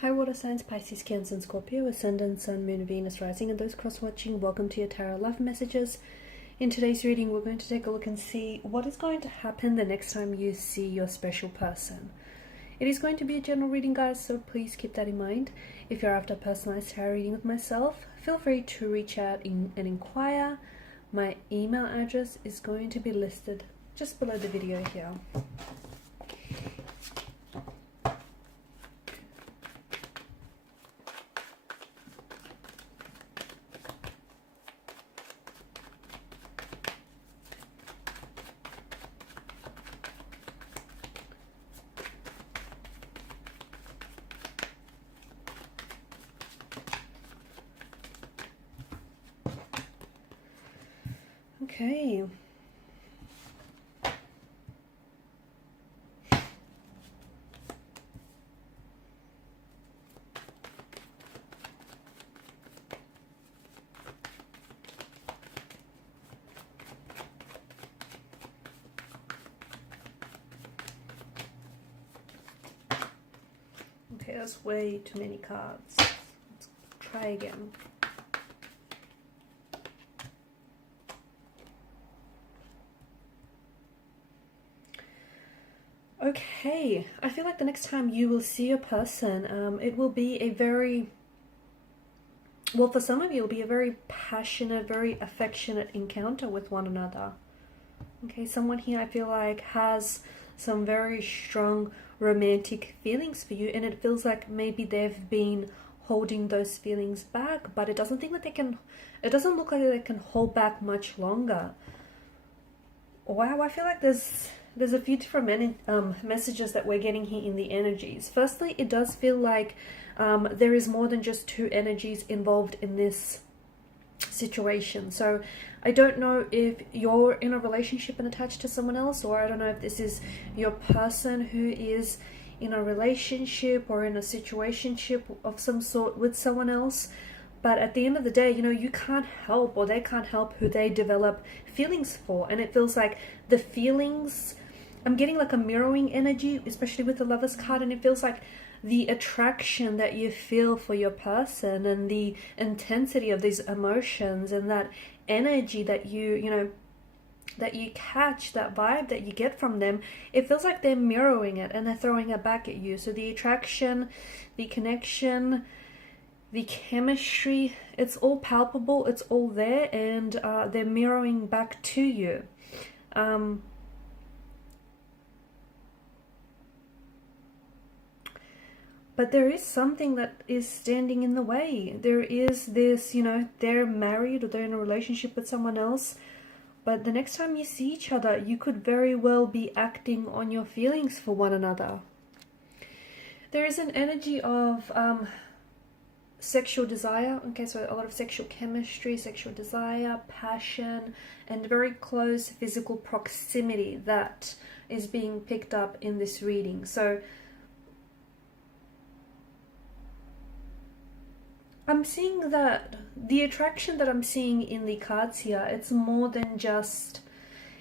Hi water signs, Pisces, Cancer and Scorpio, Ascendant, Sun, Moon, Venus, Rising, and those cross-watching, welcome to your Tarot Love Messages. In today's reading, we're going to take a look and see what is going to happen the next time you see your special person. It is going to be a general reading, guys, so please keep that in mind. If you're after a personalized tarot reading with myself, feel free to reach out and inquire. My email address is going to be listed just below the video here. Okay. Okay, that's way too many cards. Let's try again. Okay, I feel like the next time you will see a person, it will be a very, well, for some of you, it'll be a very passionate, very affectionate encounter with one another. Okay, someone here I feel like has some very strong romantic feelings for you, and it feels like maybe they've been holding those feelings back, but it doesn't look like they can hold back much longer. Wow, I feel like there's a few different messages that we're getting here in the energies. Firstly, it does feel like there is more than just two energies involved in this situation. So I don't know if you're in a relationship and attached to someone else, or I don't know if this is your person who is in a relationship or in a situationship of some sort with someone else. But at the end of the day, you know, you can't help, or they can't help who they develop feelings for. And it feels like the feelings, I'm getting like a mirroring energy, especially with the Lovers card, and it feels like the attraction that you feel for your person and the intensity of these emotions and that energy that that you catch, that vibe that you get from them, it feels like they're mirroring it and they're throwing it back at you. So the attraction, the connection, the chemistry, it's all palpable, it's all there, and they're mirroring back to you. But there is something that is standing in the way. There is this, you know, they're married or they're in a relationship with someone else, but the next time you see each other, you could very well be acting on your feelings for one another. There is an energy of sexual desire. Okay, so a lot of sexual chemistry, sexual desire, passion, and very close physical proximity that is being picked up in this reading. So I'm seeing that the attraction that I'm seeing in the cards here, it's more than just,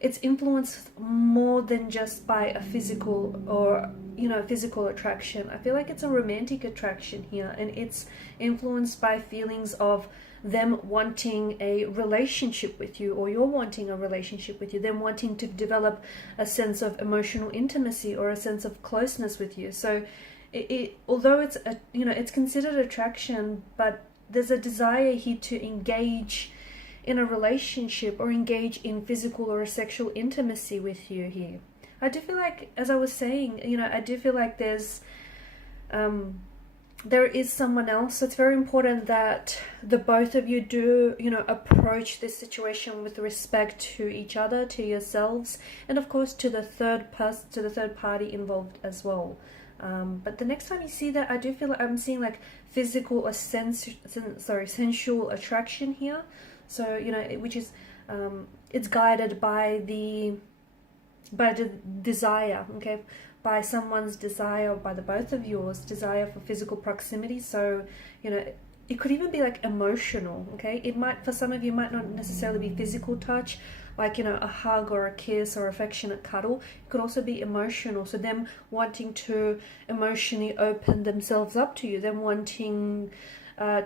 it's influenced more than just by a physical or, you know, physical attraction. I feel like it's a romantic attraction here, and it's influenced by feelings of them wanting a relationship with you, or you're wanting a relationship with you, them wanting to develop a sense of emotional intimacy or a sense of closeness with you. So although it's a, you know, it's considered attraction, but there's a desire here to engage in a relationship or engage in physical or sexual intimacy with you here. I do feel like, as I was saying, you know, I do feel like there is someone else. So it's very important that the both of you do, you know, approach this situation with respect to each other, to yourselves, and of course to the third person, to the third party involved as well. But the next time you see that, I do feel like I'm seeing like physical or sensual attraction here. So, you know, which is, it's guided by the desire, okay, by someone's desire, by the both of yours desire for physical proximity. So, you know, it could even be like emotional, okay? It might, for some of you, might not necessarily be physical touch, like, you know, a hug or a kiss or affectionate cuddle. It could also be emotional, so them wanting to emotionally open themselves up to you, them wanting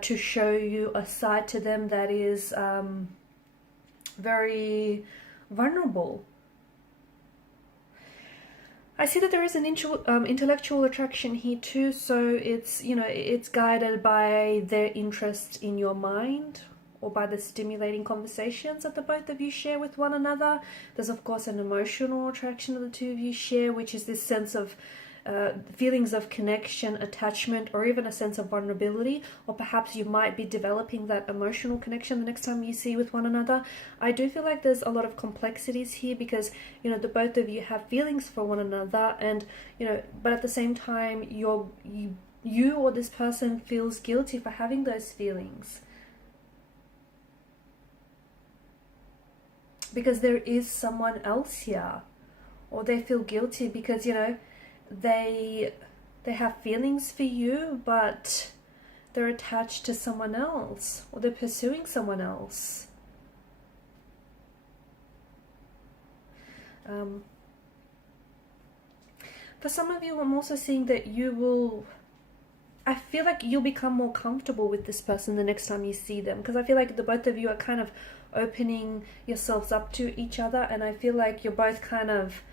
to show you a side to them that is very vulnerable. I see that there is an intellectual attraction here too, so it's, you know, it's guided by their interest in your mind or by the stimulating conversations that the both of you share with one another. There's of course an emotional attraction that the two of you share, which is this sense of feelings of connection, attachment, or even a sense of vulnerability, or perhaps you might be developing that emotional connection the next time you see with one another. I do feel like there's a lot of complexities here because, you know, the both of you have feelings for one another, and, you know, but at the same time you or this person feels guilty for having those feelings, because there is someone else here, or they feel guilty because, you know, they have feelings for you, but they're attached to someone else, or they're pursuing someone else. For some of you, I'm also seeing that I feel like you'll become more comfortable with this person the next time you see them, because I feel like the both of you are kind of opening yourselves up to each other, and I feel like you're both kind of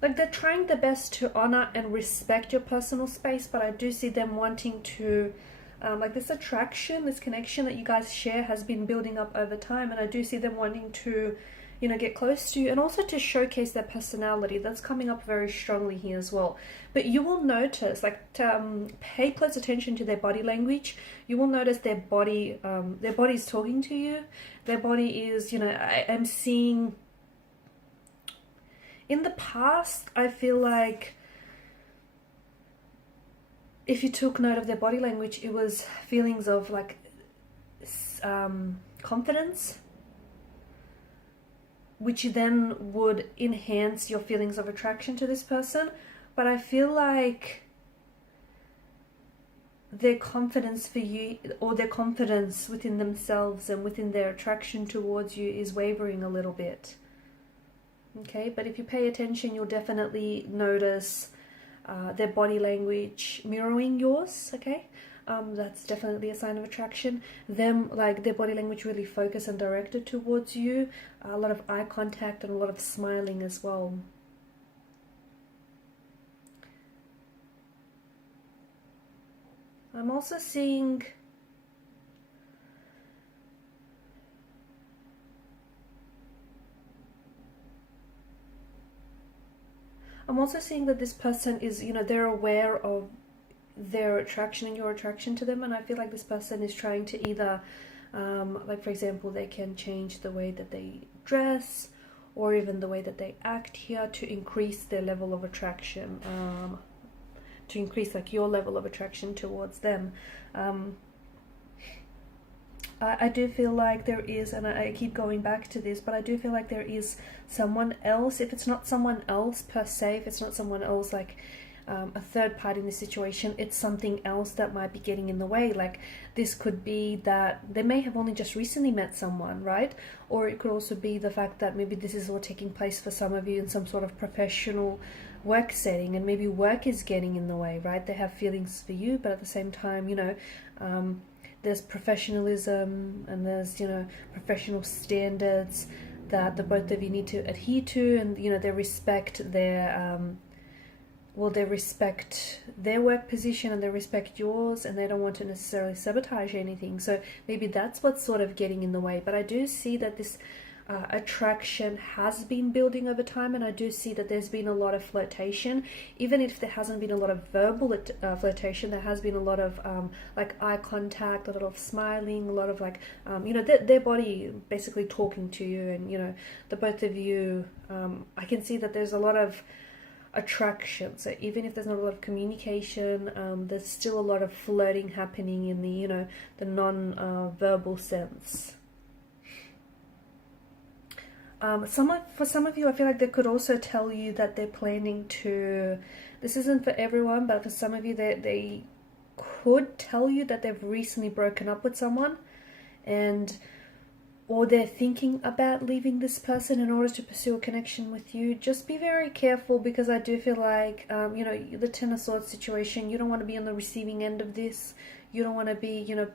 like, they're trying their best to honor and respect your personal space, but I do see them wanting to, like, this attraction, this connection that you guys share has been building up over time, and I do see them wanting to, you know, get close to you, and also to showcase their personality. That's coming up very strongly here as well. But you will notice, like, pay close attention to their body language. You will notice their body is talking to you. Their body is, you know, I am seeing, in the past, I feel like if you took note of their body language, it was feelings of like confidence, which then would enhance your feelings of attraction to this person. But I feel like their confidence for you, or their confidence within themselves and within their attraction towards you, is wavering a little bit. Okay, but if you pay attention, you'll definitely notice their body language mirroring yours, okay? That's definitely a sign of attraction. Them, like, their body language really focused and directed towards you. A lot of eye contact and a lot of smiling as well. I'm also seeing that this person is, you know, they're aware of their attraction and your attraction to them, and I feel like this person is trying to either, like, for example, they can change the way that they dress or even the way that they act here to increase their level of attraction, to increase, like, your level of attraction towards them. I do feel like there is, and I keep going back to this, but I do feel like there is someone else. If it's not someone else per se, if it's not someone else like a third party in this situation, it's something else that might be getting in the way. Like, this could be that they may have only just recently met someone, right? Or it could also be the fact that maybe this is all taking place for some of you in some sort of professional work setting, and maybe work is getting in the way, right? They have feelings for you, but at the same time, you know, there's professionalism and there's, you know, professional standards that the both of you need to adhere to, and, you know, they respect their they respect their work position and they respect yours, and they don't want to necessarily sabotage anything. So maybe that's what's sort of getting in the way. But I do see that this attraction has been building over time, and I do see that there's been a lot of flirtation. Even if there hasn't been a lot of verbal flirtation, there has been a lot of like eye contact, a lot of smiling, a lot of like you know, their body basically talking to you, and, you know, the both of you, I can see that there's a lot of attraction. So even if there's not a lot of communication, there's still a lot of flirting happening in the, you know, the non-verbal sense. For some of you, I feel like they could also tell you that they're planning to, this isn't for everyone, but for some of you, they could tell you that they've recently broken up with someone, and or they're thinking about leaving this person in order to pursue a connection with you. Just be very careful, because I do feel like, you know, the Ten of Swords situation, you don't want to be on the receiving end of this. You don't want to be, you know,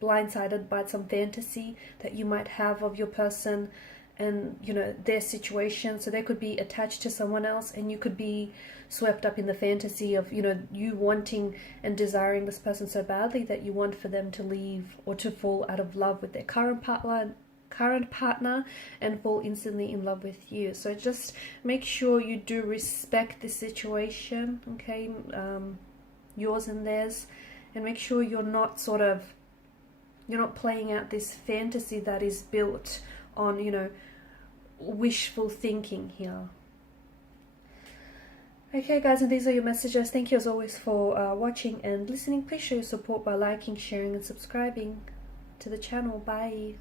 blindsided by some fantasy that you might have of your person and, you know, their situation. So they could be attached to someone else, and you could be swept up in the fantasy of, you know, you wanting and desiring this person so badly that you want for them to leave or to fall out of love with their current partner and fall instantly in love with you. So just make sure you do respect the situation, okay, yours and theirs, and make sure you're not playing out this fantasy that is built on, you know, wishful thinking here. Okay guys, and these are your messages. Thank you as always for watching and listening. Please show your support by liking, sharing and subscribing to the channel. Bye.